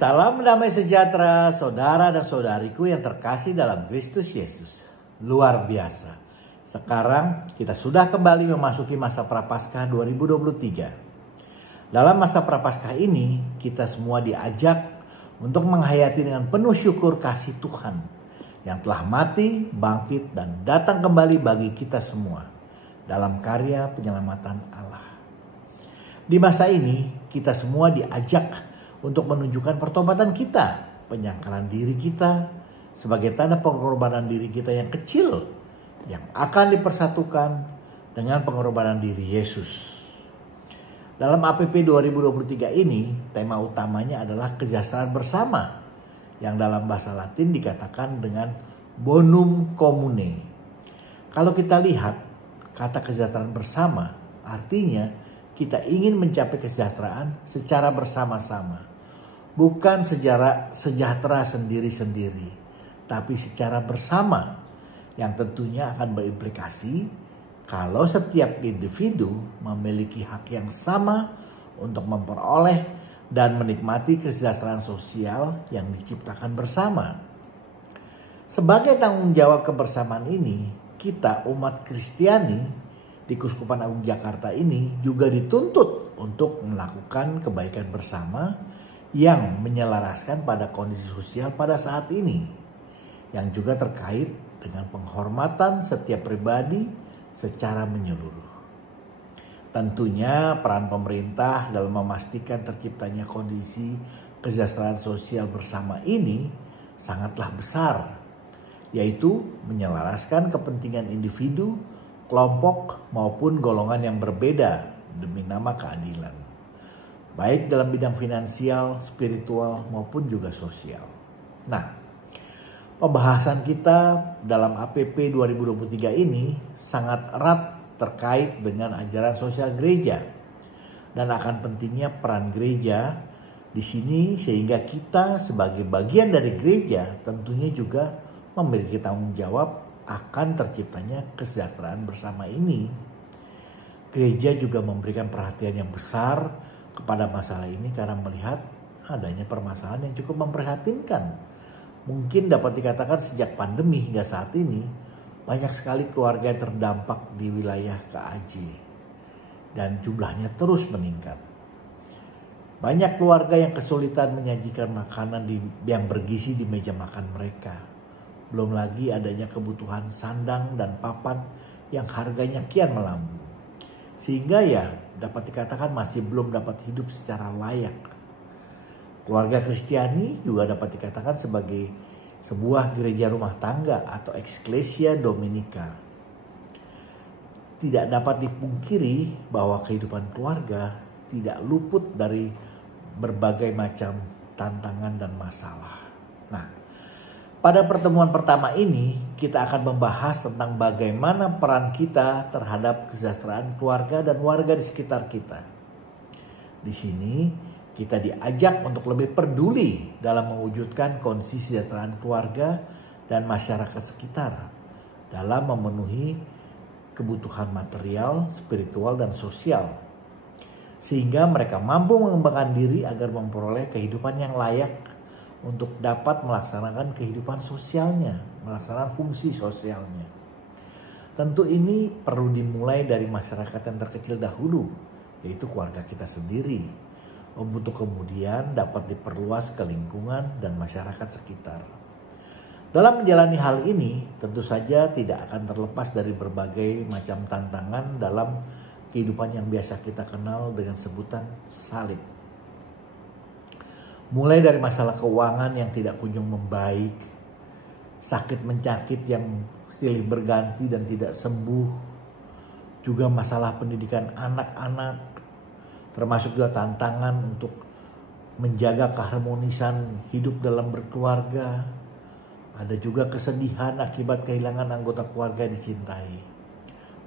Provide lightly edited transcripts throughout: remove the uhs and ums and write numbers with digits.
Salam damai sejahtera saudara dan saudariku yang terkasih dalam Kristus Yesus. Luar biasa. Sekarang kita sudah kembali memasuki masa Prapaskah 2023. Dalam masa Prapaskah ini kita semua diajak untuk menghayati dengan penuh syukur kasih Tuhan yang telah mati, bangkit dan datang kembali bagi kita semua dalam karya penyelamatan Allah. Di masa ini kita semua diajak untuk menunjukkan pertobatan kita, penyangkalan diri kita sebagai tanda pengorbanan diri kita yang kecil yang akan dipersatukan dengan pengorbanan diri Yesus. Dalam APP 2023 ini tema utamanya adalah kesejahteraan bersama yang dalam bahasa Latin dikatakan dengan bonum commune. Kalau kita lihat kata kesejahteraan bersama artinya kita ingin mencapai kesejahteraan secara bersama-sama. Bukan sejahtera sendiri-sendiri, tapi secara bersama yang tentunya akan berimplikasi kalau setiap individu memiliki hak yang sama untuk memperoleh dan menikmati kesejahteraan sosial yang diciptakan bersama. Sebagai tanggung jawab kebersamaan ini, kita umat Kristiani di Keuskupan Agung Jakarta ini juga dituntut untuk melakukan kebaikan bersama yang menyelaraskan pada kondisi sosial pada saat ini, yang juga terkait dengan penghormatan setiap pribadi secara menyeluruh. Tentunya peran pemerintah dalam memastikan terciptanya kondisi kesejahteraan sosial bersama ini sangatlah besar, yaitu menyelaraskan kepentingan individu, kelompok maupun golongan yang berbeda demi nama keadilan. Baik dalam bidang finansial, spiritual, maupun juga sosial. Nah, pembahasan kita dalam APP 2023 ini sangat erat terkait dengan ajaran sosial gereja. Dan akan pentingnya peran gereja di sini sehingga kita sebagai bagian dari gereja tentunya juga memiliki tanggung jawab akan terciptanya kesejahteraan bersama ini. Gereja juga memberikan perhatian yang besar kepada masalah ini karena melihat adanya permasalahan yang cukup memprihatinkan. Mungkin dapat dikatakan sejak pandemi hingga saat ini banyak sekali keluarga yang terdampak di wilayah KAJ dan jumlahnya terus meningkat. Banyak keluarga yang kesulitan menyajikan makanan yang bergizi di meja makan mereka. Belum lagi adanya kebutuhan sandang dan papan yang harganya kian melambung. Sehingga ya dapat dikatakan masih belum dapat hidup secara layak. Keluarga Kristiani juga dapat dikatakan sebagai sebuah gereja rumah tangga atau Ecclesia Dominica. Tidak dapat dipungkiri bahwa kehidupan keluarga tidak luput dari berbagai macam tantangan dan masalah. Nah, pada pertemuan pertama ini kita akan membahas tentang bagaimana peran kita terhadap kesejahteraan keluarga dan warga di sekitar kita. Di sini kita diajak untuk lebih peduli dalam mewujudkan kondisi kesejahteraan keluarga dan masyarakat sekitar dalam memenuhi kebutuhan material, spiritual, dan sosial. Sehingga mereka mampu mengembangkan diri agar memperoleh kehidupan yang layak untuk dapat melaksanakan kehidupan sosialnya, melaksanakan fungsi sosialnya. Tentu ini perlu dimulai dari masyarakat yang terkecil dahulu, yaitu keluarga kita sendiri, untuk kemudian dapat diperluas ke lingkungan dan masyarakat sekitar. Dalam menjalani hal ini, tentu saja tidak akan terlepas dari berbagai macam tantangan dalam kehidupan yang biasa kita kenal dengan sebutan salib. Mulai dari masalah keuangan yang tidak kunjung membaik, sakit mencakit yang silih berganti dan tidak sembuh, juga masalah pendidikan anak-anak, termasuk juga tantangan untuk menjaga keharmonisan hidup dalam berkeluarga. Ada juga kesedihan akibat kehilangan anggota keluarga yang dicintai.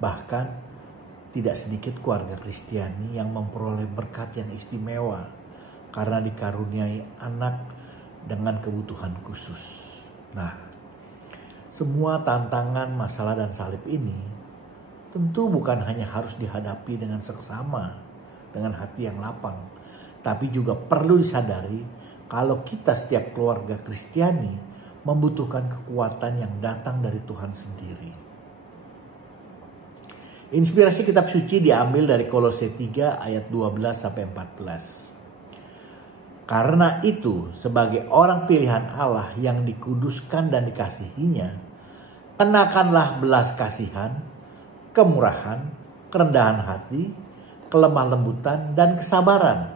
Bahkan tidak sedikit keluarga Kristiani yang memperoleh berkat yang istimewa karena dikaruniai anak dengan kebutuhan khusus. Nah, semua tantangan, masalah, dan salib ini tentu bukan hanya harus dihadapi dengan seksama, dengan hati yang lapang, tapi juga perlu disadari kalau kita setiap keluarga Kristiani membutuhkan kekuatan yang datang dari Tuhan sendiri. Inspirasi kitab suci diambil dari Kolose 3 ayat 12 sampai 14. Karena itu, sebagai orang pilihan Allah yang dikuduskan dan dikasihinya, kenakanlah belas kasihan, kemurahan, kerendahan hati, kelemah lembutan, dan kesabaran.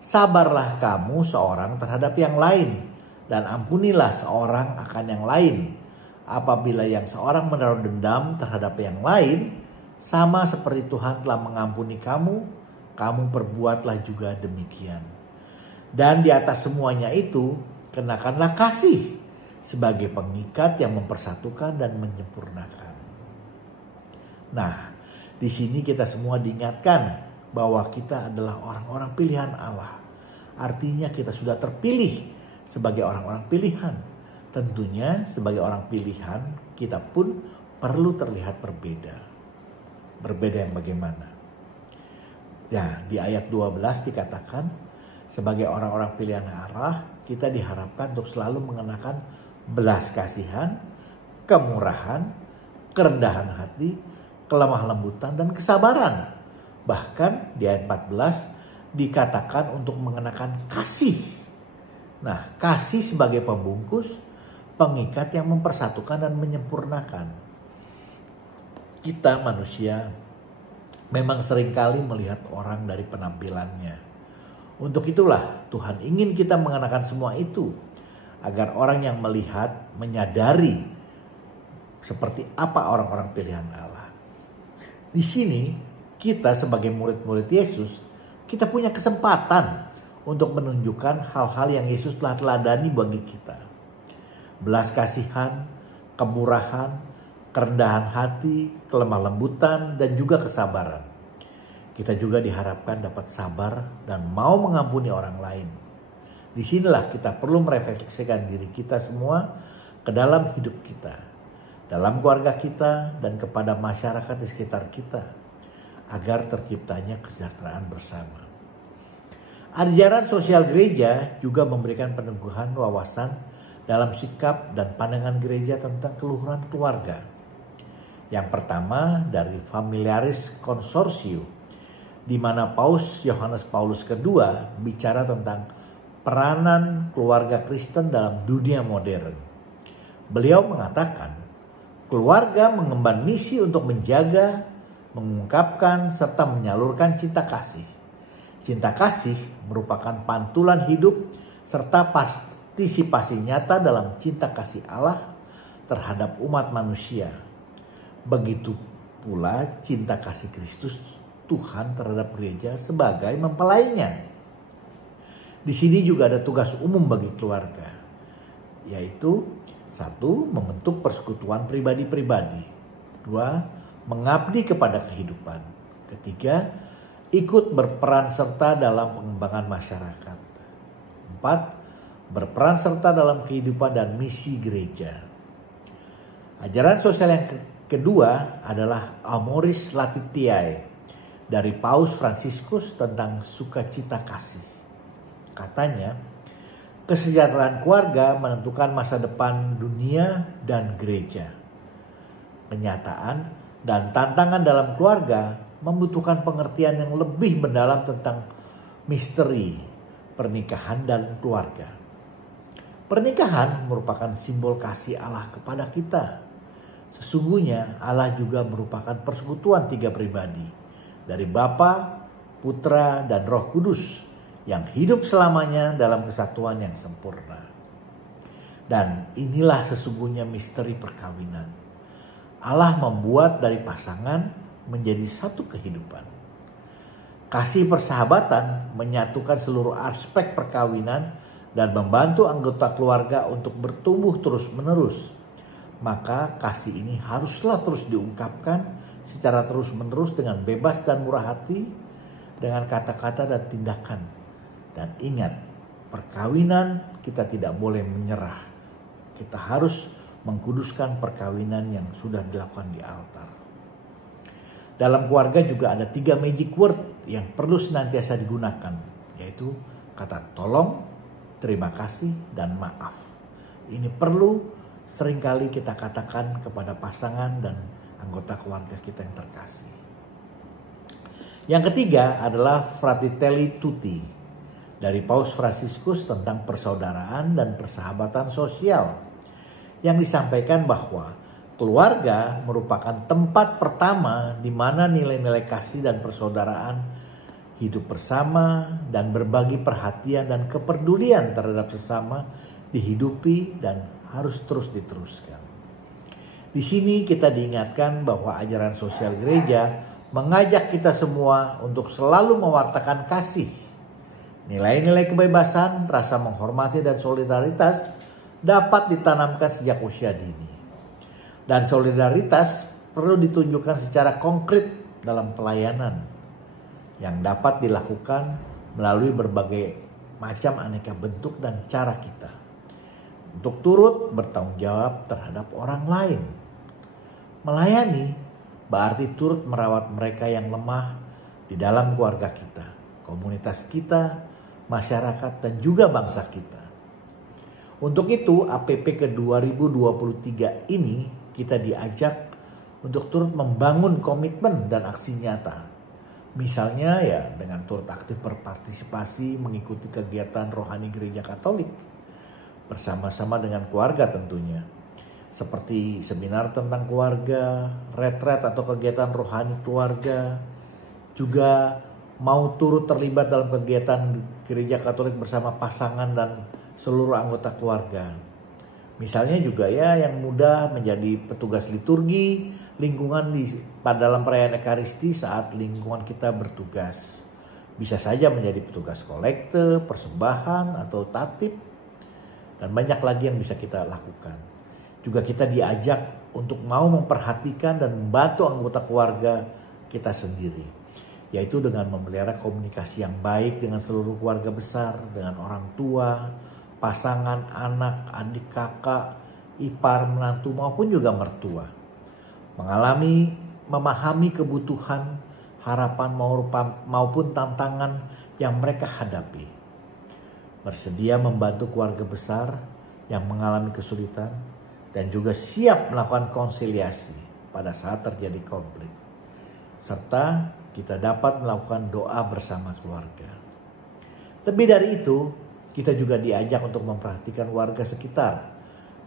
Sabarlah kamu seorang terhadap yang lain, dan ampunilah seorang akan yang lain. Apabila yang seorang menaruh dendam terhadap yang lain, sama seperti Tuhan telah mengampuni kamu, kamu perbuatlah juga demikian. Dan di atas semuanya itu, kenakanlah kasih sebagai pengikat yang mempersatukan dan menyempurnakan. Nah, di sini kita semua diingatkan bahwa kita adalah orang-orang pilihan Allah. Artinya kita sudah terpilih sebagai orang-orang pilihan. Tentunya sebagai orang pilihan kita pun perlu terlihat berbeda. Berbeda yang bagaimana? Ya, di ayat 12 dikatakan sebagai orang-orang pilihan Allah kita diharapkan untuk selalu mengenakan belas kasihan, kemurahan, kerendahan hati, kelemah lembutan, dan kesabaran. Bahkan di ayat 14 dikatakan untuk mengenakan kasih. Nah, kasih sebagai pembungkus, pengikat yang mempersatukan dan menyempurnakan. Kita manusia memang seringkali melihat orang dari penampilannya. Untuk itulah Tuhan ingin kita mengenakan semua itu, agar orang yang melihat menyadari seperti apa orang-orang pilihan Allah. Di sini kita sebagai murid-murid Yesus, kita punya kesempatan untuk menunjukkan hal-hal yang Yesus telah teladani bagi kita. Belas kasihan, kemurahan, kerendahan hati, kelemah lembutan, dan juga kesabaran. Kita juga diharapkan dapat sabar dan mau mengampuni orang lain. Disinilah kita perlu merefleksikan diri kita semua ke dalam hidup kita, dalam keluarga kita, dan kepada masyarakat di sekitar kita, agar terciptanya kesejahteraan bersama. Ajaran sosial gereja juga memberikan peneguhan wawasan dalam sikap dan pandangan gereja tentang keluhuran keluarga. Yang pertama dari Familiaris Consortio, di mana Paus Yohanes Paulus II bicara tentang peranan keluarga Kristen dalam dunia modern. Beliau mengatakan, keluarga mengemban misi untuk menjaga, mengungkapkan, serta menyalurkan cinta kasih. Cinta kasih merupakan pantulan hidup serta partisipasi nyata dalam cinta kasih Allah terhadap umat manusia. Begitu pula cinta kasih Kristus Tuhan terhadap gereja sebagai mempelainya. Di sini juga ada tugas umum bagi keluarga, yaitu 1. Membentuk persekutuan pribadi-pribadi. 2. Mengabdi kepada kehidupan. 3. Ikut berperan serta dalam pengembangan masyarakat. 4. Berperan serta dalam kehidupan dan misi gereja. Ajaran sosial yang kedua adalah Amoris Laetitia dari Paus Fransiskus tentang sukacita kasih. Katanya, kesejahteraan keluarga menentukan masa depan dunia dan gereja. Kenyataan dan tantangan dalam keluarga membutuhkan pengertian yang lebih mendalam tentang misteri pernikahan dan keluarga. Pernikahan merupakan simbol kasih Allah kepada kita. Sesungguhnya Allah juga merupakan persekutuan 3 pribadi, dari Bapa, Putra, dan Roh Kudus yang hidup selamanya dalam kesatuan yang sempurna. Dan inilah sesungguhnya misteri perkawinan. Allah membuat dari pasangan menjadi satu kehidupan. Kasih persahabatan menyatukan seluruh aspek perkawinan dan membantu anggota keluarga untuk bertumbuh terus-menerus. Maka kasih ini haruslah terus diungkapkan secara terus-menerus dengan bebas dan murah hati, dengan kata-kata dan tindakan. Dan ingat, perkawinan kita tidak boleh menyerah. Kita harus mengkuduskan perkawinan yang sudah dilakukan di altar. Dalam keluarga juga ada 3 magic word yang perlu senantiasa digunakan, yaitu kata tolong, terima kasih, dan maaf. Ini perlu seringkali kita katakan kepada pasangan dan anggota keluarga kita yang terkasih. Yang ketiga adalah Fratelli Tutti dari Paus Fransiskus tentang persaudaraan dan persahabatan sosial, yang disampaikan bahwa keluarga merupakan tempat pertama di mana nilai-nilai kasih dan persaudaraan, hidup bersama, dan berbagi perhatian dan kepedulian terhadap sesama dihidupi dan harus terus diteruskan. Di sini kita diingatkan bahwa ajaran sosial gereja mengajak kita semua untuk selalu mewartakan kasih. Nilai-nilai kebebasan, rasa menghormati, dan solidaritas dapat ditanamkan sejak usia dini. Dan solidaritas perlu ditunjukkan secara konkret dalam pelayanan yang dapat dilakukan melalui berbagai macam aneka bentuk dan cara kita untuk turut bertanggung jawab terhadap orang lain. Melayani berarti turut merawat mereka yang lemah di dalam keluarga kita, komunitas kita, masyarakat, dan juga bangsa kita. Untuk itu, APP ke 2023 ini kita diajak untuk turut membangun komitmen dan aksi nyata. Misalnya ya dengan turut aktif berpartisipasi mengikuti kegiatan rohani Gereja Katolik bersama-sama dengan keluarga tentunya. Seperti seminar tentang keluarga, retret atau kegiatan rohani keluarga. Juga mau turut terlibat dalam kegiatan Gereja Katolik bersama pasangan dan seluruh anggota keluarga. Misalnya juga ya yang muda menjadi petugas liturgi lingkungan dalam perayaan Ekaristi saat lingkungan kita bertugas. Bisa saja menjadi petugas kolekte, persembahan, atau tatib. Dan banyak lagi yang bisa kita lakukan. Juga kita diajak untuk mau memperhatikan dan membantu anggota keluarga kita sendiri. Yaitu dengan memelihara komunikasi yang baik dengan seluruh keluarga besar, dengan orang tua, pasangan, anak, adik, kakak, ipar, menantu, maupun juga mertua. Memahami kebutuhan, harapan maupun tantangan yang mereka hadapi. Bersedia membantu keluarga besar yang mengalami kesulitan dan juga siap melakukan konsiliasi pada saat terjadi konflik. Serta kita dapat melakukan doa bersama keluarga. Lebih dari itu, kita juga diajak untuk memperhatikan warga sekitar.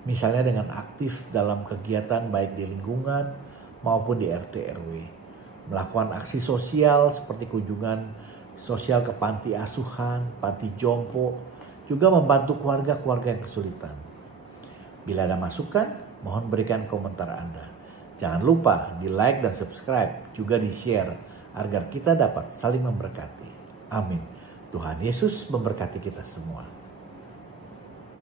Misalnya dengan aktif dalam kegiatan baik di lingkungan maupun di RT RW. Melakukan aksi sosial seperti kunjungan sosial ke panti asuhan, panti jompo, juga membantu keluarga-keluarga yang kesulitan. Bila ada masukan, mohon berikan komentar Anda. Jangan lupa di like dan subscribe, juga di share agar kita dapat saling memberkati. Amin. Tuhan Yesus memberkati kita semua.